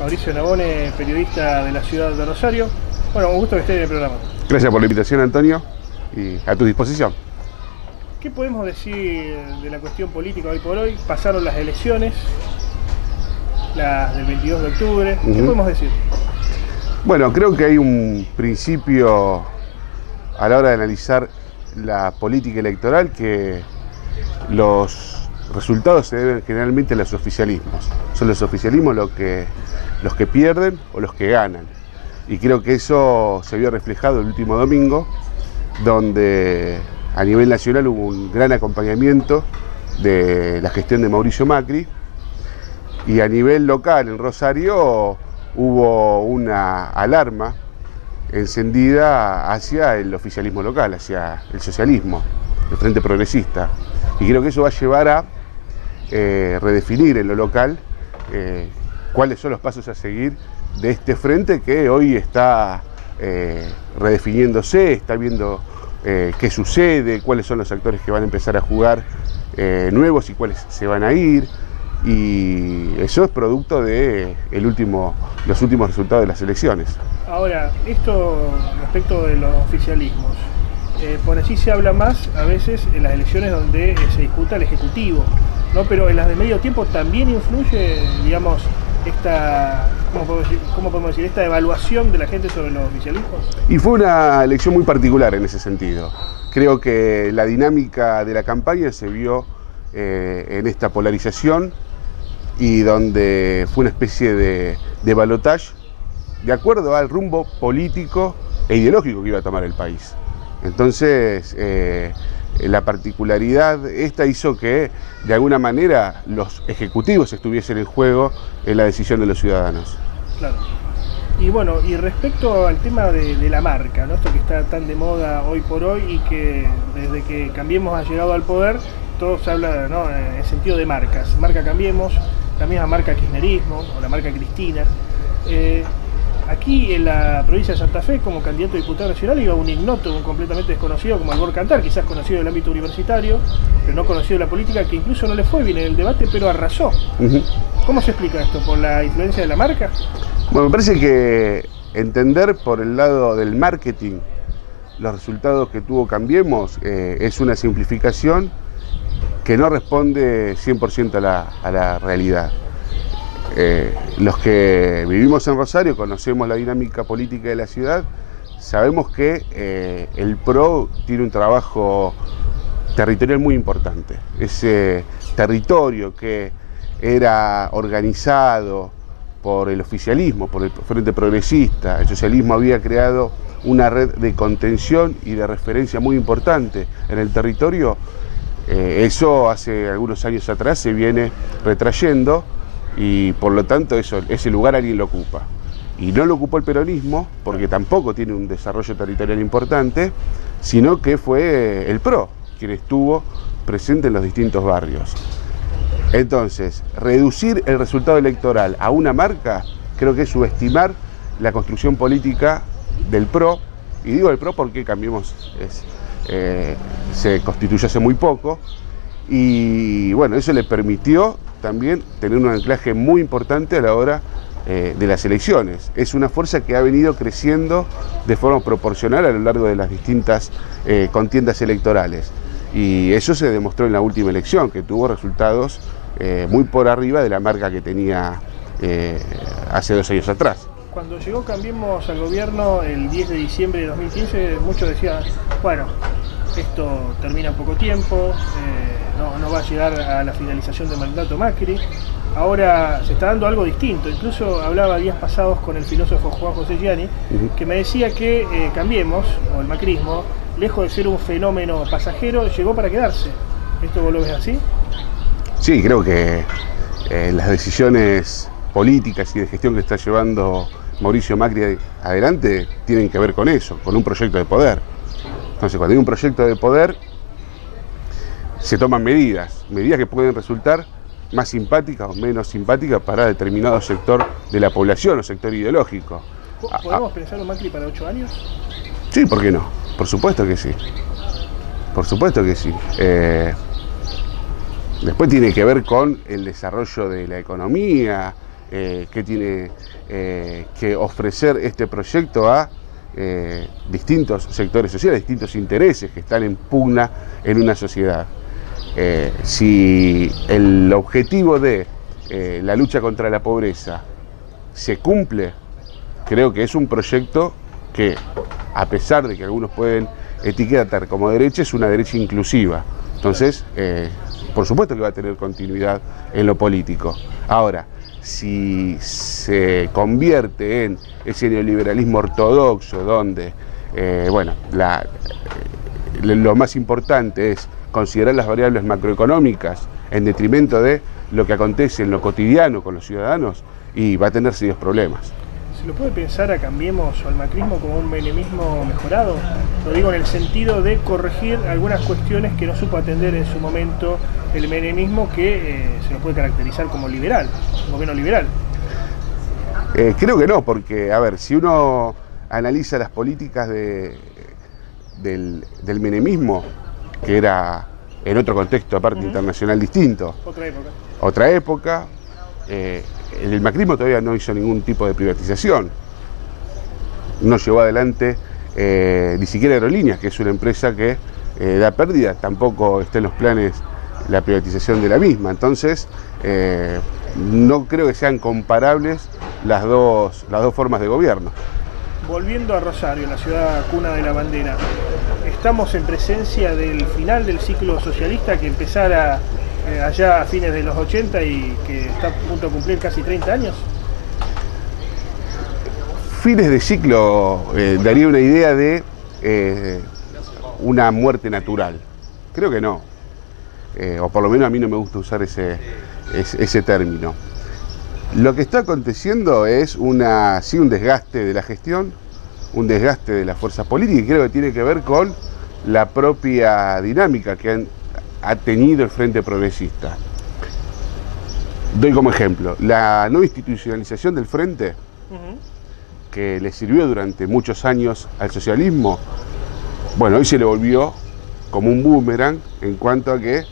Mauricio Navone, periodista de la ciudad de Rosario. Bueno, un gusto que esté en el programa. Gracias por la invitación, Antonio, y a tu disposición. ¿Qué podemos decir de la cuestión política hoy por hoy? Pasaron las elecciones, las del 22 de octubre. ¿Qué podemos decir? Bueno, creo que hay un principio a la hora de analizar la política electoral que los resultados se deben generalmente a los oficialismos. Son los oficialismos los que pierden o los que ganan. Y creo que eso se vio reflejado el último domingo, donde a nivel nacional hubo un gran acompañamiento de la gestión de Mauricio Macri, y a nivel local en Rosario hubo una alarma encendida hacia el oficialismo local, hacia el socialismo, el Frente Progresista. Y creo que eso va a llevar a redefinir en lo local cuáles son los pasos a seguir de este frente que hoy está redefiniéndose, está viendo qué sucede, cuáles son los actores que van a empezar a jugar nuevos y cuáles se van a ir. Y eso es producto de los últimos resultados de las elecciones. Ahora, esto respecto de los oficialismos, por allí se habla más a veces en las elecciones donde se disputa el Ejecutivo, ¿no? Pero en las de medio tiempo también influye, digamos, ¿cómo podemos decir? Esta evaluación de la gente sobre los oficialismos. Y fue una elección muy particular en ese sentido. Creo que la dinámica de la campaña se vio en esta polarización, y donde fue una especie de balotaje de acuerdo al rumbo político e ideológico que iba a tomar el país. Entonces, la particularidad esta hizo que, de alguna manera, los ejecutivos estuviesen en juego en la decisión de los ciudadanos. Claro. Y bueno, y respecto al tema de la marca, ¿no? Esto que está tan de moda hoy por hoy y que desde que Cambiemos ha llegado al poder, todo se habla, ¿no?, en el sentido de marcas. Marca Cambiemos, la misma marca Kirchnerismo o la marca Cristina. Aquí en la provincia de Santa Fe, como candidato a diputado nacional, iba un ignoto, un completamente desconocido como Albor Cantar, quizás conocido del ámbito universitario, pero no conocido de la política, que incluso no le fue bien en el debate, pero arrasó. ¿Cómo se explica esto? ¿Por la influencia de la marca? Bueno, me parece que entender por el lado del marketing los resultados que tuvo Cambiemos es una simplificación que no responde 100% a la realidad. Los que vivimos en Rosario conocemos la dinámica política de la ciudad, sabemos que el PRO tiene un trabajo territorial muy importante. Ese territorio que era organizado por el oficialismo, por el Frente Progresista, el socialismo había creado una red de contención y de referencia muy importante en el territorio. Eso hace algunos años atrás se viene retrayendo, y por lo tanto ese lugar alguien lo ocupa. Y no lo ocupó el peronismo, porque tampoco tiene un desarrollo territorial importante, sino que fue el PRO quien estuvo presente en los distintos barrios. Entonces, reducir el resultado electoral a una marca, creo que es subestimar la construcción política del PRO, y digo del PRO porque Cambiemos se constituyó hace muy poco, y bueno, eso le permitió también tener un anclaje muy importante a la hora de las elecciones. Es una fuerza que ha venido creciendo de forma proporcional a lo largo de las distintas contiendas electorales, y eso se demostró en la última elección, que tuvo resultados muy por arriba de la marca que tenía hace 2 años atrás. Cuando llegó Cambiemos al gobierno el 10 de diciembre de 2015, muchos decían, bueno, esto termina en poco tiempo, no va a llegar a la finalización del mandato Macri. Ahora se está dando algo distinto. Incluso hablaba días pasados con el filósofo Juan José Gianni, que me decía que Cambiemos, o el macrismo, lejos de ser un fenómeno pasajero, llegó para quedarse. ¿Esto vos lo ves así? Sí, creo que las decisiones políticas y de gestión que está llevando Mauricio Macri adelante tienen que ver con eso, con un proyecto de poder. Entonces, cuando hay un proyecto de poder, se toman medidas que pueden resultar más simpáticas o menos simpáticas para determinado sector de la población o sector ideológico. ¿Podemos pensar en Macri para 8 años? Sí, ¿por qué no? Por supuesto que sí. Por supuesto que sí. Después tiene que ver con el desarrollo de la economía, qué tiene que ofrecer este proyecto a distintos sectores sociales, distintos intereses que están en pugna en una sociedad. Si el objetivo de la lucha contra la pobreza se cumple, creo que es un proyecto que, a pesar de que algunos pueden etiquetar como derecha, es una derecha inclusiva. Entonces, por supuesto que va a tener continuidad en lo político. Ahora, si se convierte en ese neoliberalismo ortodoxo donde, bueno, lo más importante es considerar las variables macroeconómicas en detrimento de lo que acontece en lo cotidiano con los ciudadanos, y va a tener serios problemas. ¿Se lo puede pensar a Cambiemos o al macrismo como un menemismo mejorado? Lo digo en el sentido de corregir algunas cuestiones que no supo atender en su momento el menemismo, que se lo puede caracterizar como liberal, un gobierno liberal. Creo que no, porque, a ver, si uno analiza las políticas del menemismo, que era en otro contexto aparte internacional distinto, otra época, el macrismo todavía no hizo ningún tipo de privatización, no llevó adelante ni siquiera Aerolíneas, que es una empresa que da pérdida, tampoco está en los planes la privatización de la misma. Entonces, no creo que sean comparables las dos formas de gobierno. Volviendo a Rosario, la ciudad cuna de la bandera, ¿estamos en presencia del final del ciclo socialista que empezara allá a fines de los 80 y que está a punto de cumplir casi 30 años? Fines de ciclo daría una idea de una muerte natural. Creo que no. O por lo menos a mí no me gusta usar ese término. Lo que está aconteciendo es un desgaste de la gestión, un desgaste de las fuerzas políticas, y creo que tiene que ver con la propia dinámica que ha tenido el Frente Progresista. Doy como ejemplo, la no institucionalización del Frente, que le sirvió durante muchos años al socialismo, bueno, hoy se le volvió como un boomerang en cuanto a que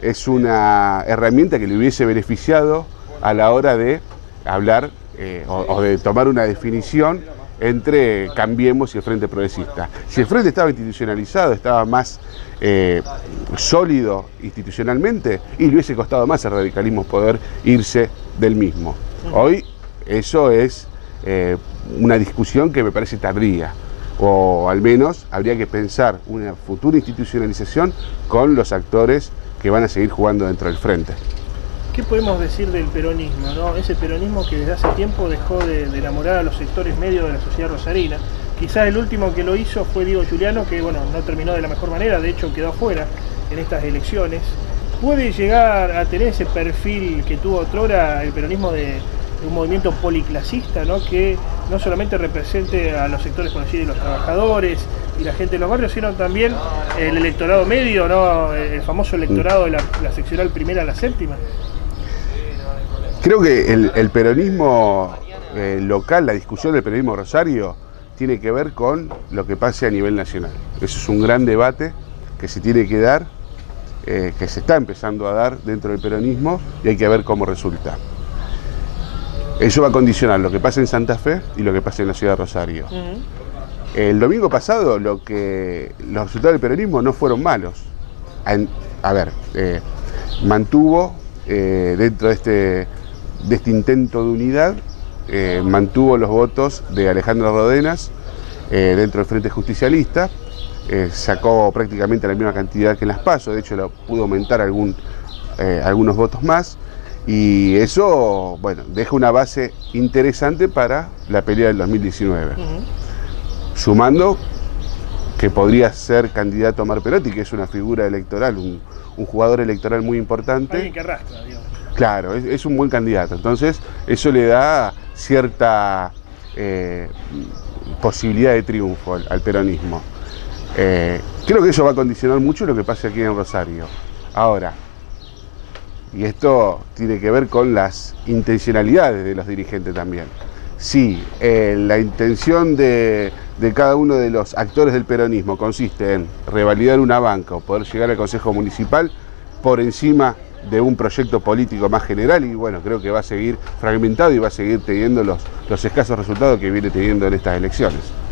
es una herramienta que le hubiese beneficiado a la hora de hablar o de tomar una definición entre Cambiemos y el Frente Progresista. Si el Frente estaba institucionalizado, estaba más sólido institucionalmente, y le hubiese costado más al radicalismo poder irse del mismo. Hoy eso es una discusión que me parece tardía, o al menos habría que pensar una futura institucionalización con los actores que van a seguir jugando dentro del Frente. ¿Qué podemos decir del peronismo, ¿no? Ese peronismo que desde hace tiempo dejó de enamorar a los sectores medios de la sociedad rosarina. Quizás el último que lo hizo fue Diego Giuliano, que bueno, no terminó de la mejor manera, de hecho quedó fuera en estas elecciones. ¿Puede llegar a tener ese perfil que tuvo otrora el peronismo de un movimiento policlasista, ¿no? Que no solamente represente a los sectores conocidos, los trabajadores y la gente de los barrios, sino también el electorado medio, ¿no? El famoso electorado de la seccional primera a la séptima? Creo que el peronismo local, la discusión del peronismo Rosario, tiene que ver con lo que pase a nivel nacional. Eso es un gran debate que se tiene que dar, que se está empezando a dar dentro del peronismo, y hay que ver cómo resulta. Eso va a condicionar lo que pasa en Santa Fe y lo que pasa en la ciudad de Rosario. El domingo pasado los resultados del peronismo no fueron malos. Mantuvo dentro de este intento de unidad, mantuvo los votos de Alejandra Rodenas dentro del Frente Justicialista, sacó prácticamente la misma cantidad que en las PASO, de hecho lo pudo aumentar algunos votos más, y eso, bueno, deja una base interesante para la pelea del 2019. Sumando que podría ser candidato Omar Perotti, que es una figura electoral, un jugador electoral muy importante. Alguien que arrastra, digamos. Claro, es un buen candidato, entonces eso le da cierta posibilidad de triunfo al peronismo. Creo que eso va a condicionar mucho lo que pase aquí en Rosario. Ahora, y esto tiene que ver con las intencionalidades de los dirigentes también. Si la intención de cada uno de los actores del peronismo consiste en revalidar una banca o poder llegar al Consejo Municipal por encima de un proyecto político más general y bueno, creo que va a seguir fragmentado y va a seguir teniendo los escasos resultados que viene teniendo en estas elecciones.